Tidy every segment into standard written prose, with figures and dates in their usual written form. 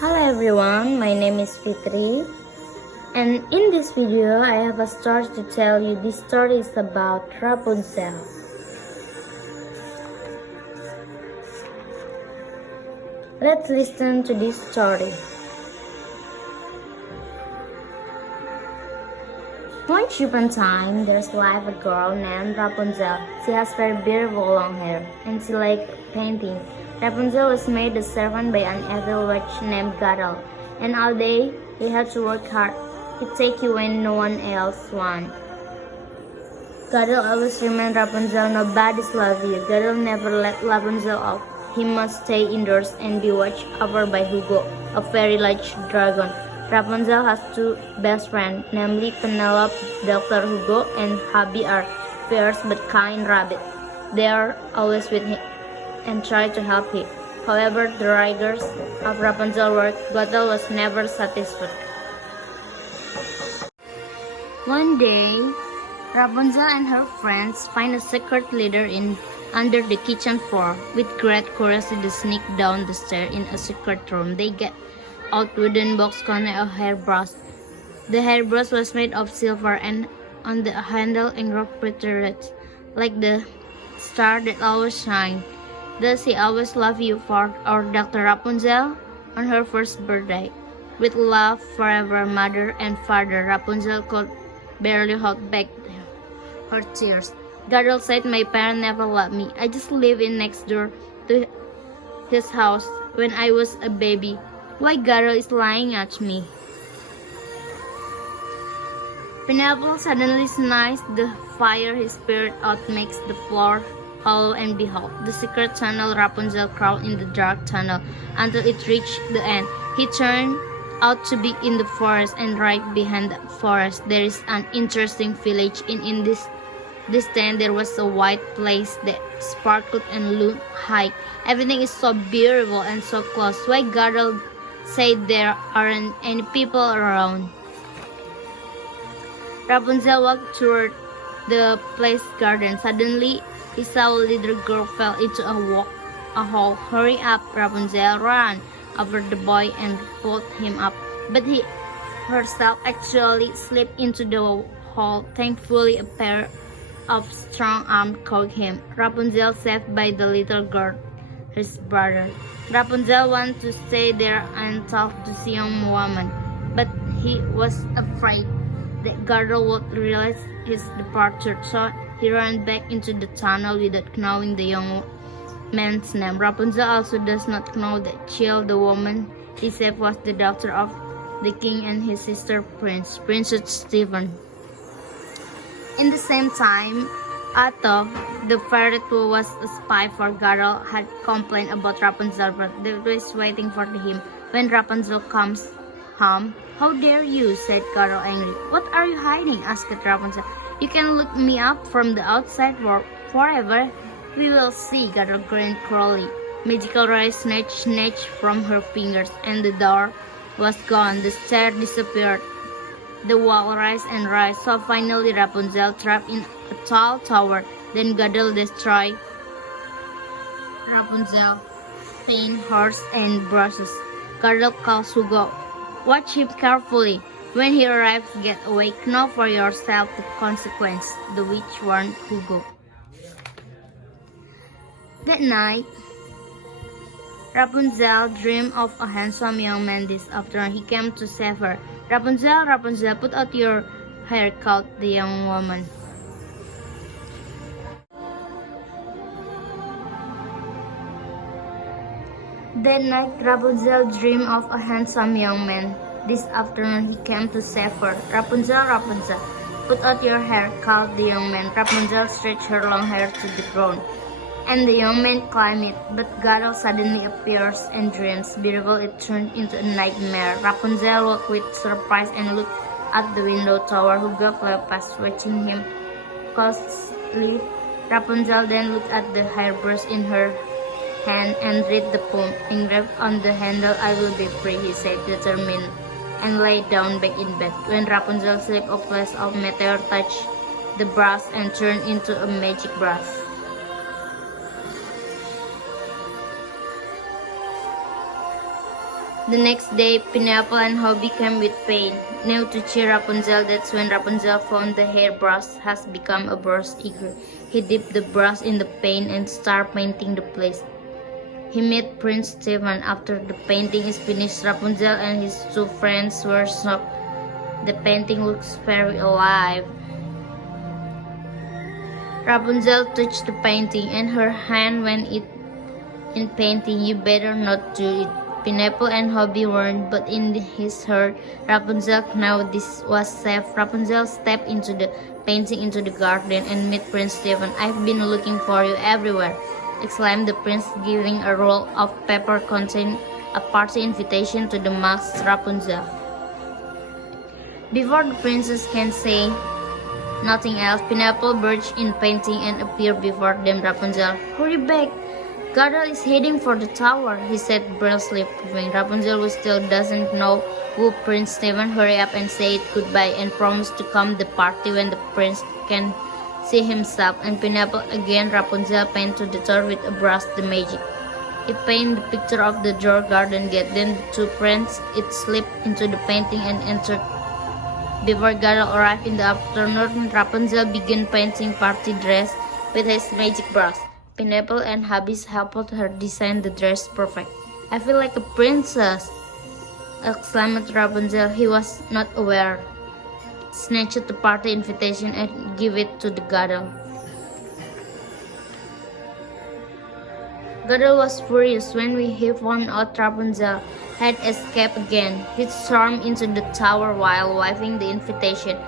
Hello everyone, my name is Fitri, and in this video I have a story to tell you. This story is about Rapunzel. Let's listen to this story. Once upon a time, there's live a girl named Rapunzel. She has very beautiful long hair, and she likes painting. Rapunzel was made a servant by an evil witch named Gretel, and all day he had to work hard to take you when no one else wants. Gretel always reminded Rapunzel, nobody's love you. Gretel never let Rapunzel off. He must stay indoors and be watched over by Hugo, a very large dragon. Rapunzel has two best friends, namely Penelope. Dr. Hugo and Hubby are fierce but kind rabbits. They are always with him and try to help him. However, the rigors of Rapunzel's work, Gretel was never satisfied. One day, Rapunzel and her friends find a secret leader under the kitchen floor. With great curiosity, they sneak down the stairs in a secret room. They get out wooden box containing a hairbrush. The hairbrush was made of silver, and on the handle engraved pretty words, like the star that always shines. Does he always love you for our Dr. Rapunzel? On her first birthday. With love forever, mother and father. Rapunzel could barely hold back her tears. Gretel said, my parents never loved me. I just lived in next door to his house when I was a baby. Why Gretel is lying at me? Penelope suddenly sneezes. The fire his spirit out makes the floor hollow, and behold, the secret tunnel. Rapunzel crawled in the dark tunnel until it reached the end. He turned out to be in the forest, and right behind the forest there is an interesting village. In this distance there was a white place that sparkled and loomed high. Everything is so beautiful and so close. Why Gretel said there aren't any people around? Rapunzel walked toward the place garden. Suddenly, he saw a little girl fell into a hole. Hurry up, Rapunzel, ran over the boy and pulled him up. But he herself actually slipped into the hole. Thankfully, a pair of strong arms caught him. Rapunzel saved by the little girl, his brother. Rapunzel wanted to stay there and talk to the young woman, but he was afraid that Gretel would realize his departure, so he ran back into the tunnel without knowing the young man's name. Rapunzel also does not know that Chill, the woman he saved, was the daughter of the king and his sister Princess Stephen. In the same time, Otto, the ferret who was a spy for Gretel, had complained about Rapunzel, but they was waiting for him. When Rapunzel comes home, how dare you, said Gretel angry. What are you hiding, asked Rapunzel. You can look me up from the outside forever. We will see, Gretel grinned cruelly. Magical rays snatched from her fingers, and the door was gone. The stair disappeared. The wall rise and rise. So finally Rapunzel trapped in a tall tower. Then Gretel destroyed Rapunzel, paint, horse, and brushes. Gretel calls Hugo. Watch him carefully. When he arrives, get away. Know for yourself the consequence, the witch warned Hugo. That night, Rapunzel dreamed of a handsome young man. This afternoon, he came to save her. Rapunzel, Rapunzel, put out your hair, called the young woman. That night, Rapunzel dreamed of a handsome young man. This afternoon, he came to save her. Rapunzel, Rapunzel, put out your hair, called the young man. Rapunzel stretched her long hair to the ground, and the young man climbed it. But Gretel suddenly appears and dreams. Beautiful, it turned into a nightmare. Rapunzel woke with surprise and looked at the window tower. Hugo flew past, watching him closely. Rapunzel then looked at the hairbrush in her hand and read the poem engraved on the handle. I will be free, he said, determined, and lay down back in bed. When Rapunzel slept, a flash of meteor touched the brush and turned into a magic brush. The next day, Penelope and Hobby came with paint. Now to cheer Rapunzel, that's when Rapunzel found the hairbrush has become a brush eager. He dipped the brush in the paint and started painting the place. He met Prince Stephen. After the painting is finished, Rapunzel and his two friends were shocked. The painting looks very alive. Rapunzel touched the painting and her hand went in painting. You better not do it. Penelope and Hobby warned, but in his heart, Rapunzel knew this was safe. Rapunzel stepped into the painting into the garden and met Prince Stephen. I've been looking for you everywhere, exclaimed the prince, giving a roll of paper containing a party invitation to the masked Rapunzel. Before the princess can say nothing else, Penelope burst in painting and appeared before them. Rapunzel, hurry back! Gadol is heading for the tower, he said briskly, proving Rapunzel who still doesn't know who Prince Stephen. Hurry up and say it goodbye and promise to come to the party when the prince can see himself. And Penelope again. Rapunzel painted the door with a brush the magic. He painted the picture of the door garden gate. Then the two friends slipped into the painting and entered. Before Gadol arrived in the afternoon, Rapunzel began painting party dress with his magic brush. Penelope and Hobby helped her design the dress perfect. I feel like a princess, exclaimed Rapunzel. He was not aware. Snatched the party invitation and gave it to the Gadol. Gadol was furious when he found out Rapunzel had escaped again. He stormed into the tower while waving the invitation.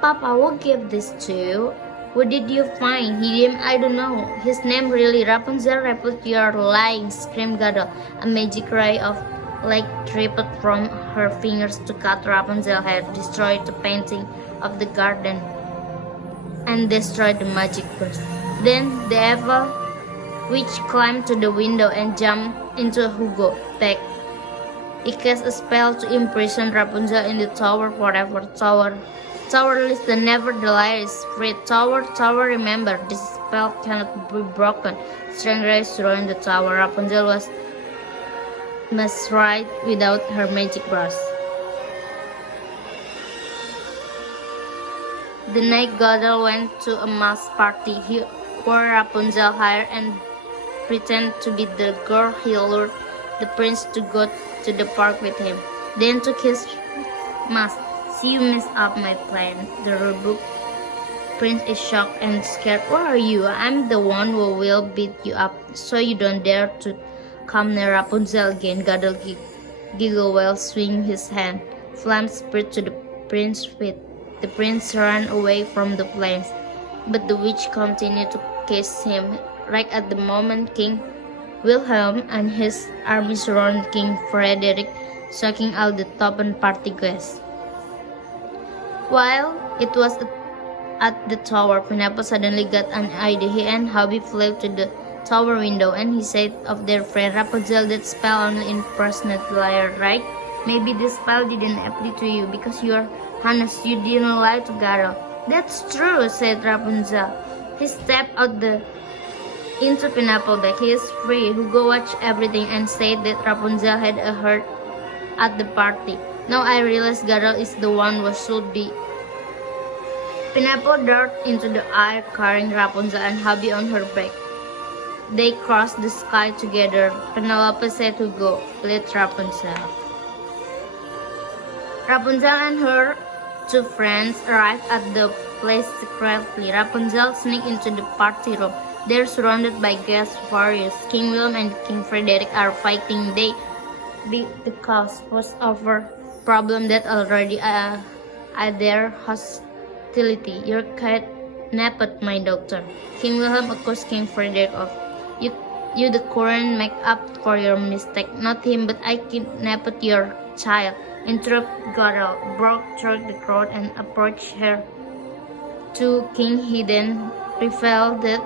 Papa, who gave this to you? What did you find him? I don't know. His name really Rapunzel. Report, you're lying, screamed Gadol. A magic ray of light dripped from her fingers to cut Rapunzel had destroyed the painting of the garden and destroyed the magic brush. Then the evil witch climbed to the window and jumped into Hugo bag. He cast a spell to imprison Rapunzel in the tower forever. Tower listen, never the light is free. Tower, remember, this spell cannot be broken. Strength rays surround the tower. Rapunzel must ride without her magic brush. The night Gadol went to a masked party. He wore Rapunzel's hair and pretended to be the girl. He lured the prince to go to the park with him, then took his mask. See, you messed up my plan. The rebuked prince is shocked and scared. Where are you? I'm the one who will beat you up, so you don't dare to come near Rapunzel again. Gadol giggled while swinging his hand. Flames spread to the prince's feet. The prince ran away from the flames, but the witch continued to kiss him. Right at the moment, King Wilhelm and his army surrounded King Frederick, shocking all the top and party guests. While it was at the tower, Penelope suddenly got an idea. He and Hobby flew to the tower window and he said of their friend, Rapunzel, that spell only impersonates the liar, right? Maybe this spell didn't apply to you because you're honest. You didn't lie to Gadol. That's true, said Rapunzel. He stepped out into Penelope bag. He is free. Hugo watched everything and said that Rapunzel had a hurt at the party. Now I realize Gadol is the one who should be. Penelope darted into the air carrying Rapunzel and Hobby on her back. They crossed the sky together. Penelope said to Hugo, "Let Rapunzel." Rapunzel and her two friends arrived at the place secretly. Rapunzel sneaked into the party room. They're surrounded by guests furious. King William and King Frederick are fighting. They beat the cause was over problem that already at their hostility. You're kidnapped, my daughter. King William accused King Frederick of you the current make up for your mistake. Not him, but I kidnapped your child. Interrupted Gadol, broke through the crowd and approached her. To King he then revealed that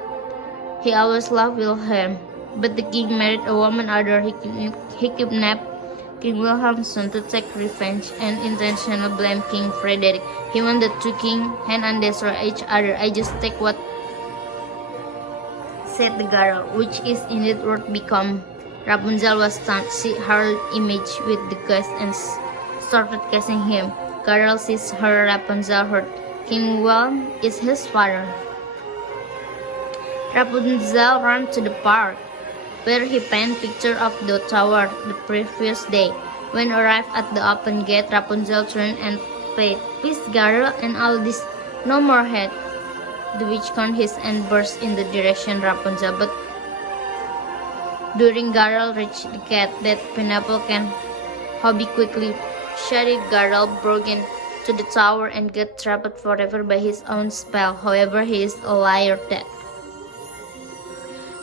he always loved Wilhelm, but the king married a woman other. He kidnapped King Wilhelm's son to take revenge and intentionally blamed King Frederick. He wanted the two kings hand and destroy each other. I just take what said the girl, which is indeed worth become Rapunzel was stunned. See her image with the ghost and started kissing him. Garel sees her. Rapunzel heard King Wilhelm is his father. Rapunzel ran to the park, where he painted picture of the tower the previous day. When arrived at the open gate, Rapunzel turned and prayed, "Please, Garel, and all this, no more head." The witch caught his and burst in the direction Rapunzel, but during Garel reached the gate that Penelope can hobby quickly shouted. Garel broke into the tower and got trapped forever by his own spell. However, he is a liar that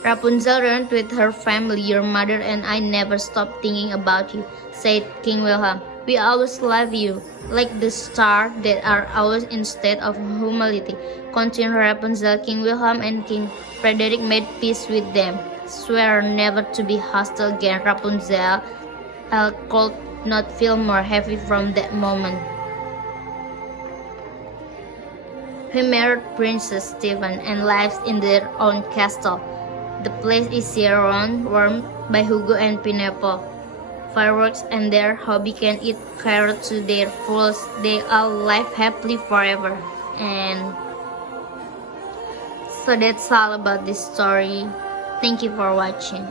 Rapunzel ran with her family. "Your mother and I never stopped thinking about you," said King Wilhelm. "We always love you, like the stars that are always in state of humility," continued Rapunzel. King Wilhelm and King Frederick made peace with them, swear never to be hostile again. Rapunzel could not feel more happy from that moment. He married Princess Stephen and lives in their own castle. The place is year-round warmed by Hugo and Penelope. Fireworks and their hobby can eat carrots to their fullest. They all live happily forever. And so that's all about this story. Thank you for watching.